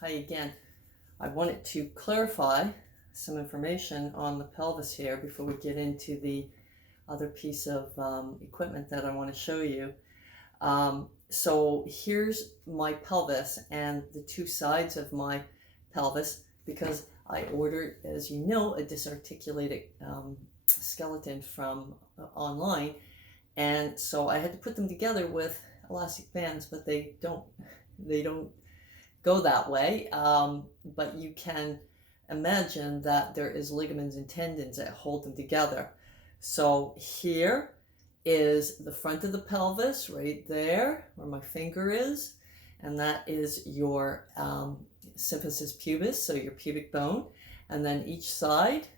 Hi again. I wanted to clarify some information on the pelvis here before we get into the other piece of equipment that I want to show you. So here's my pelvis and the two sides of my pelvis, because I ordered, as you know, a disarticulated skeleton from online, and so I had to put them together with elastic bands, but they don't go that way. But you can imagine that there is ligaments and tendons that hold them together. So here is the front of the pelvis right there where my finger is, and that is your symphysis pubis, so your pubic bone. And then each side,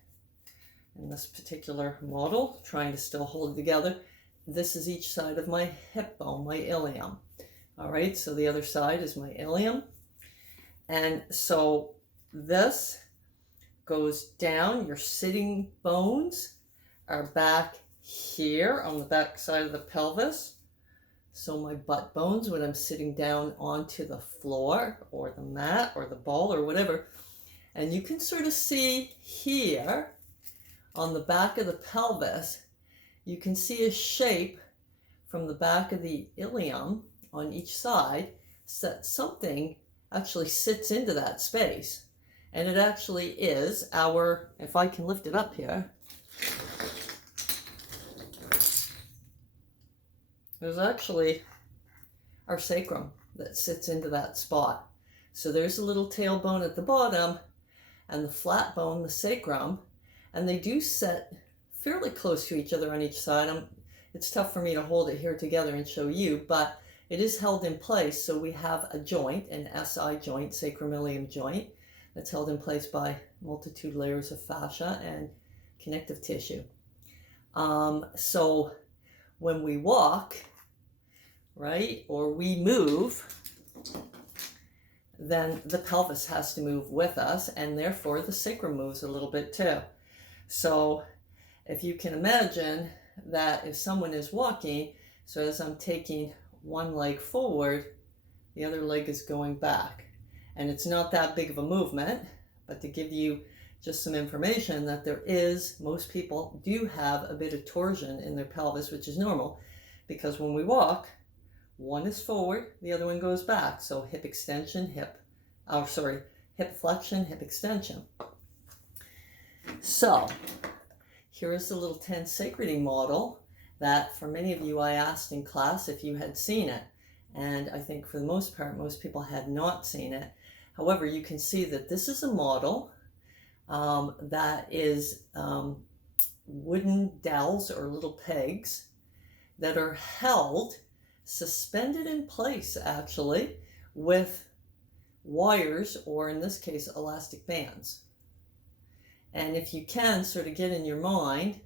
in this particular model, trying to still hold it together, this is each side of my hip bone, my ilium. All right, so the other side is my ilium. And so this goes down. Your sitting bones are back here on the back side of the pelvis. So my butt bones, when I'm sitting down onto the floor or the mat or the ball or whatever. And you can sort of see here on the back of the pelvis, you can see a shape from the back of the ilium on each side, so that something actually sits into that space. And it actually is our, if I can lift it up here, there's actually our sacrum that sits into that spot. So there's a little tailbone at the bottom and the flat bone, the sacrum, and they do sit fairly close to each other on each side. It's tough for me to hold it here together and show you, but it is held in place. So we have a joint, an SI joint, sacroiliac joint, that's held in place by multitude layers of fascia and connective tissue. So when we walk, right, or we move, then the pelvis has to move with us, and therefore the sacrum moves a little bit too. So if you can imagine that if someone is walking, so as I'm taking one leg forward, the other leg is going back. And it's not that big of a movement, but to give you just some information that there is, most people do have a bit of torsion in their pelvis, which is normal, because when we walk, one is forward, the other one goes back. So hip extension, hip flexion, hip extension. So here is the little Tensegrity model that for many of you I asked in class if you had seen it. And I think for the most part, most people had not seen it. However, you can see that this is a model that is wooden dowels or little pegs that are held, suspended in place actually, with wires, or in this case, elastic bands. And if you can sort of get in your mind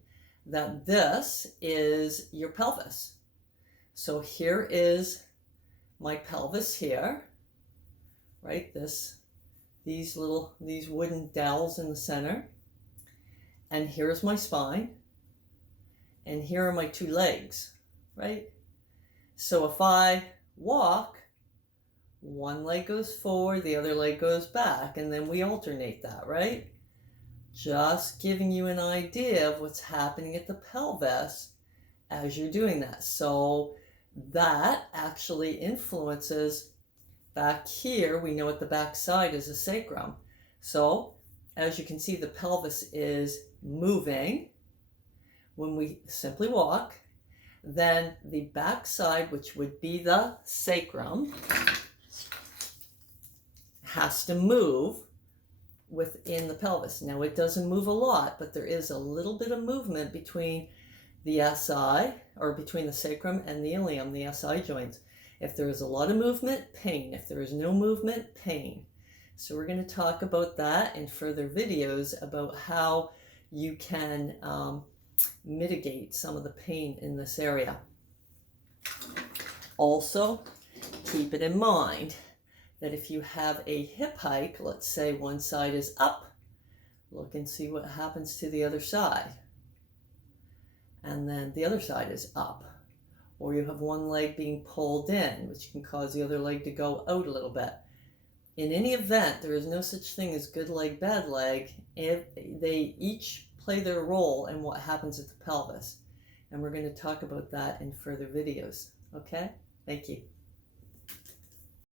that this is your pelvis. So here is my pelvis here, right? These wooden dowels in the center. And here's my spine. And here are my two legs, right? So if I walk, one leg goes forward, the other leg goes back, and then we alternate that, right? Just giving you an idea of what's happening at the pelvis as you're doing that. So that actually influences back here. We know at the back side is a sacrum. So as you can see, the pelvis is moving when we simply walk. Then the back side, which would be the sacrum, has to move within the pelvis. Now it doesn't move a lot, but there is a little bit of movement between the SI, or between the sacrum and the ilium, the SI joints. If there is a lot of movement, pain. If there is no movement, pain. So we're going to talk about that in further videos about how you can mitigate some of the pain in this area. Also, keep it in mind that if you have a hip hike, let's say one side is up, look and see what happens to the other side. And then the other side is up. Or you have one leg being pulled in, which can cause the other leg to go out a little bit. in any event, there is no such thing as good leg, bad leg. If they each play their role in what happens at the pelvis. And we're going to talk about that in further videos. Okay? Thank you.